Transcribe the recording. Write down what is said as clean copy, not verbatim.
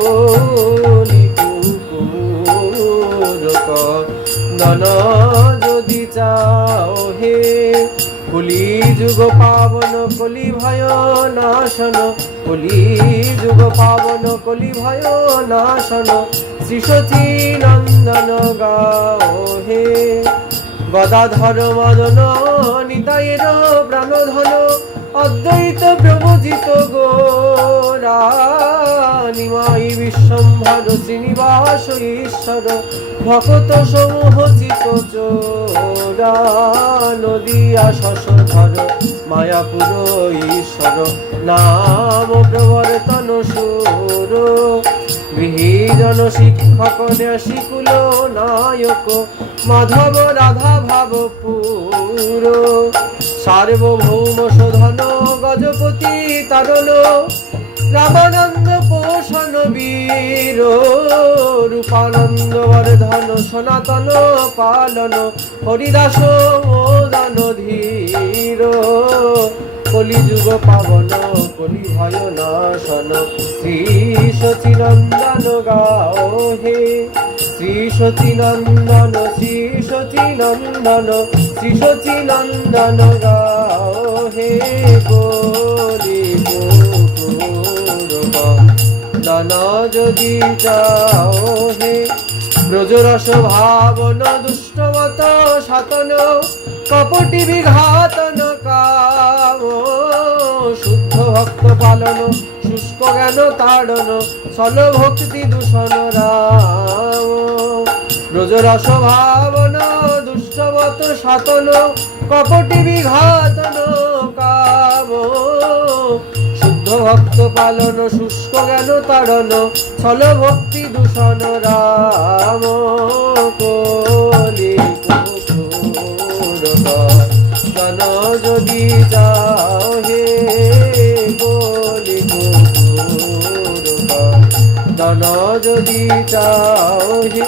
কলি কুকুর কন্দন যদি চাও হে। কলি যুগ পাবন কলি ভয় নাশন, কলি যুগ পাবন কলি ভয় নাশন, শ্রী সচি নন্দন গাও হে। গদাধর মদন নিতাইর প্রাণধন, অদ্বৈত প্রভজিত গোরা, নিমাই বিশ্বম্ভর শ্রীনিবাস ঈশ্বর, ভকত সমূহ চিত চোরা, নদিয়া শশধর মায়াপুর ঈশ্বর, নাম প্রবর্তন সুর, গৃহীজন শিক্ষক ন্যাসিকুল নায়ক, মাধব রাধা ভাবপুর, সার্বভৌম শোধন গজপতি তারণ, রামানন্দ পোষণ বীর, রূপানন্দ বর্ধন সনাতন পালন, হরিদাস মোদন ধীর, কলিযুগ পাবন কলি ভয় নাশন, শ্রী সচিনন্দন গাও হে। শ্রী সচিনন্দন শ্রী সচিনন্দন শ্রী সচিনন্দন গাও হে। কলি কুকুর কন্দন যদি চাও হে। ব্রজরস ভাবন দুষ্টমত সাতন, কপটি বিঘাতন কাম, শুদ্ধ ভক্ত পালন শুষ্ক জ্ঞান তাড়ন, সল ভক্তি দূষণ রাম। ব্রজরস ভাবন দুষ্টমত সাতন, কপটি বিঘাতন কাম, শুদ্ধ ভক্ত পালন শুষ্ক জ্ঞান তাড়ন, ছল ভক্তি দূষণ রাম। কলি কুকুর কন্দন যদি চাও হে। কলি কুকুর কন্দন যদি চাও হে।